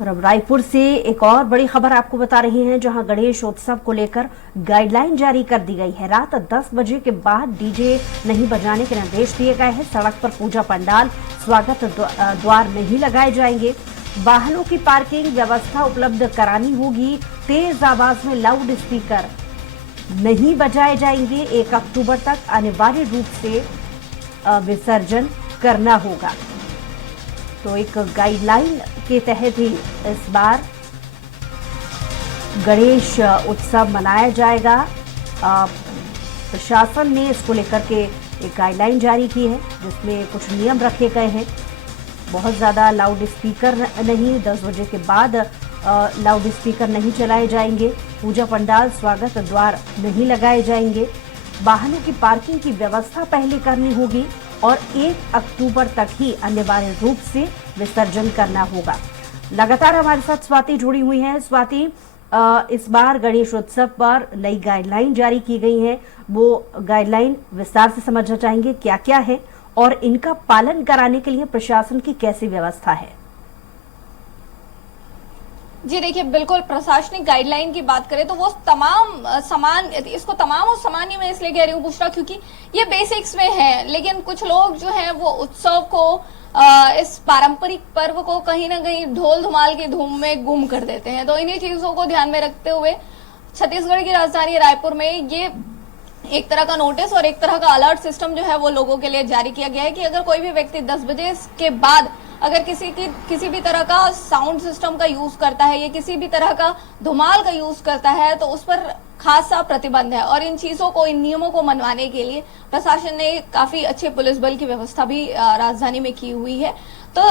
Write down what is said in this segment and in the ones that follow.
और अब रायपुर से एक और बड़ी खबर आपको बता रही हैं, जहां गणेश उत्सव को लेकर गाइडलाइन जारी कर दी गई है। रात 10 बजे के बाद डीजे नहीं बजाने के निर्देश दिए गए हैं। सड़क पर पूजा पंडाल, स्वागत द्वार नहीं लगाए जाएंगे। वाहनों की पार्किंग व्यवस्था उपलब्ध करानी होगी। तेज आवाज में लाउड स्पीकर नहीं बजाए जाएंगे। 1 अक्टूबर तक अनिवार्य रूप से विसर्जन करना होगा। तो एक गाइडलाइन के तहत ही इस बार गणेश उत्सव मनाया जाएगा। प्रशासन ने इसको लेकर के एक गाइडलाइन जारी की है, जिसमें कुछ नियम रखे गए हैं। बहुत ज़्यादा लाउड स्पीकर नहीं, 10 बजे के बाद लाउड स्पीकर नहीं चलाए जाएंगे। पूजा पंडाल, स्वागत द्वार नहीं लगाए जाएंगे। वाहनों की पार्किंग की व्यवस्था पहले करनी होगी और 1 अक्टूबर तक ही अनिवार्य रूप से विसर्जन करना होगा। लगातार हमारे साथ स्वाति जुड़ी हुई हैं। स्वाति, इस बार गणेश उत्सव पर नई गाइडलाइन जारी की गई है, वो गाइडलाइन विस्तार से समझना चाहेंगे क्या क्या है और इनका पालन कराने के लिए प्रशासन की कैसी व्यवस्था है? जी देखिए, बिल्कुल प्रशासनिक गाइडलाइन की बात करें तो वो तमाम समान, इसको तमाम और सामान्य में इसलिए कह रही हूँ पूछना क्योंकि ये बेसिक्स में है, लेकिन कुछ लोग जो है वो उत्सव को इस पारंपरिक पर्व को कहीं ना कहीं ढोल धमाल की धूम में गुम कर देते हैं। तो इन्हीं चीजों को ध्यान में रखते हुए छत्तीसगढ़ की राजधानी रायपुर में ये एक तरह का नोटिस और एक तरह का अलर्ट सिस्टम जो है वो लोगों के लिए जारी किया गया है कि अगर कोई भी व्यक्ति 10 बजे के बाद अगर किसी भी तरह का साउंड सिस्टम का यूज करता है या किसी भी तरह का धुमाल का यूज करता है तो उस पर खासा प्रतिबंध है। और इन चीजों को, इन नियमों को मनवाने के लिए प्रशासन ने काफी अच्छे पुलिस बल की व्यवस्था भी राजधानी में की हुई है। तो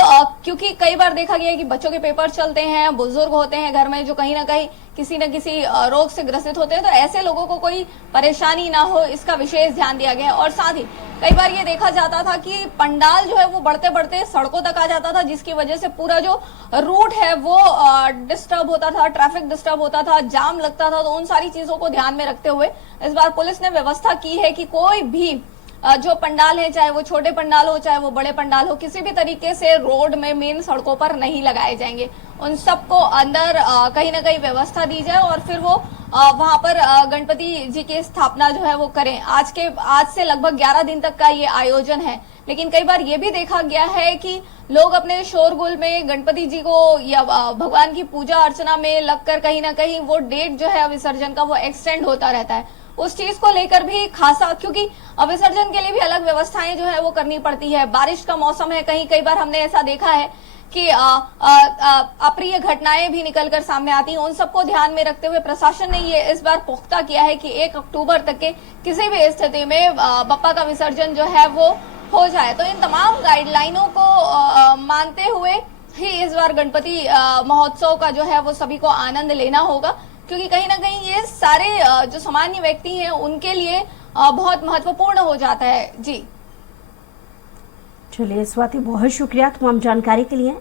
क्योंकि कई बार देखा गया है कि बच्चों के पेपर चलते हैं, बुजुर्ग होते हैं घर में जो कहीं ना कहीं किसी न किसी रोग से ग्रसित होते हैं, तो ऐसे लोगों को कोई परेशानी ना हो, इसका विशेष ध्यान दिया गया है। और साथ ही कई बार ये देखा जाता था कि पंडाल जो है वो बढ़ते बढ़ते सड़कों तक आ जाता था, जिसकी वजह से पूरा जो रूट है वो डिस्टर्ब होता था, ट्रैफिक डिस्टर्ब होता था, जाम लगता था। तो उन सारी चीजों को ध्यान में रखते हुए इस बार पुलिस ने व्यवस्था की है कि कोई भी जो पंडाल है, चाहे वो छोटे पंडाल हो चाहे वो बड़े पंडाल हो, किसी भी तरीके से रोड में, मेन सड़कों पर नहीं लगाए जाएंगे। उन सबको अंदर कहीं ना कहीं व्यवस्था दी जाए और फिर वो वहां पर गणपति जी की स्थापना जो है वो करें। आज से लगभग 11 दिन तक का ये आयोजन है, लेकिन कई बार ये भी देखा गया है कि लोग अपने शोरगुल में गणपति जी को या भगवान की पूजा अर्चना में लगकर कहीं ना कहीं वो डेट जो है विसर्जन का वो एक्सटेंड होता रहता है। उस चीज को लेकर भी खासा, क्योंकि विसर्जन के लिए भी अलग व्यवस्थाएं जो है वो करनी पड़ती है। बारिश का मौसम है, कई बार हमने ऐसा देखा है कि अप्रिय घटनाएं भी निकलकर सामने आती हैं। उन सबको ध्यान में रखते हुए प्रशासन ने ये इस बार पुख्ता किया है कि 1 अक्टूबर तक के किसी भी स्थिति में बप्पा का विसर्जन जो है वो हो जाए। तो इन तमाम गाइडलाइनों को मानते हुए ही इस बार गणपति महोत्सव का जो है वो सभी को आनंद लेना होगा, क्योंकि कहीं ना कहीं ये सारे जो सामान्य व्यक्ति हैं उनके लिए बहुत महत्वपूर्ण हो जाता है। जी चलिए स्वाति, बहुत शुक्रिया तमाम जानकारी के लिए।